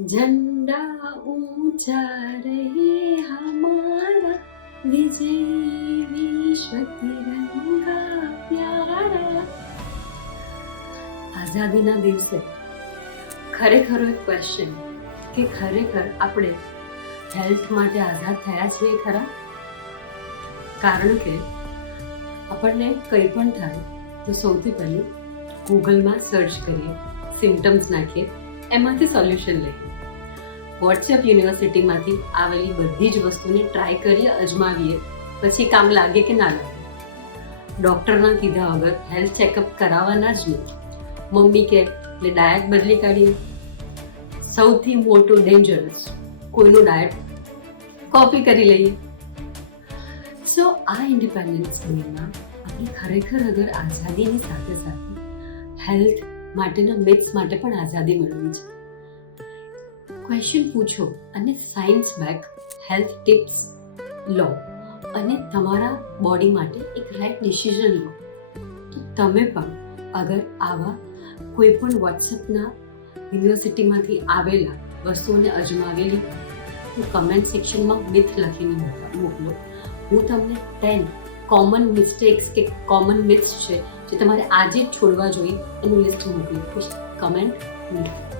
झंडा ऊंचा रहे हमारा, विजयी विश्व तिरंगा प्यारा. આઝાદીના દિવસે ખરેખર એક ક્વેશ્ચન કે ખરેખર આપણે હેલ્થ માટે આઝાદ થયા છીએ ખરા? કારણ કે આપણને કંઈ પણ થાય તો સૌથી પહેલું ગૂગલમાં સર્ચ કરીએ, સિમ્ટમ્સ નાખીએ, એમાંથી સોલ્યુશન લઈએ. વોટ્સએપ યુનિવર્સિટીમાંથી આવેલી બધી જ વસ્તુને ટ્રાય કરીએ, અજમાવીએ, પછી કામ લાગે કે ના લાગે. ડૉક્ટરના કીધા વગર હેલ્થ ચેકઅપ કરાવવાના જ નહીં. મમ્મી કે એટલે ડાયટ બદલી કાઢીએ. સૌથી મોટું ડેન્જરસ, કોઈનું ડાયટ કોપી કરી લઈએ. સો આ ઇન્ડિપેન્ડન્સ ડેમાં આપણે ખરેખર અગર આઝાદીની સાથે સાથે હેલ્થ માટેના મિથ્સ માટે પણ આઝાદી મેળવી છે. ક્વેશ્ચન પૂછો અને સાયન્સ બેક હેલ્થ ટિપ્સ લો અને તમારા બોડી માટે એક રાઇટ ડિસિઝન લો. તો તમે પણ અગર આવા કોઈ પણ વોટ્સએપના યુનિવર્સિટીમાંથી આવેલા વસ્તુઓને અજમાવેલી તો કમેન્ટ સેક્શનમાં મિથ લખીને મોકલો. હું તમને 10 કોમન મિસ્ટેક્સ કે કોમન મિથ્સ છે જે તમારે આજે જ છોડવા જોઈએ એનું લિસ્ટ મોકલી. Comment myth.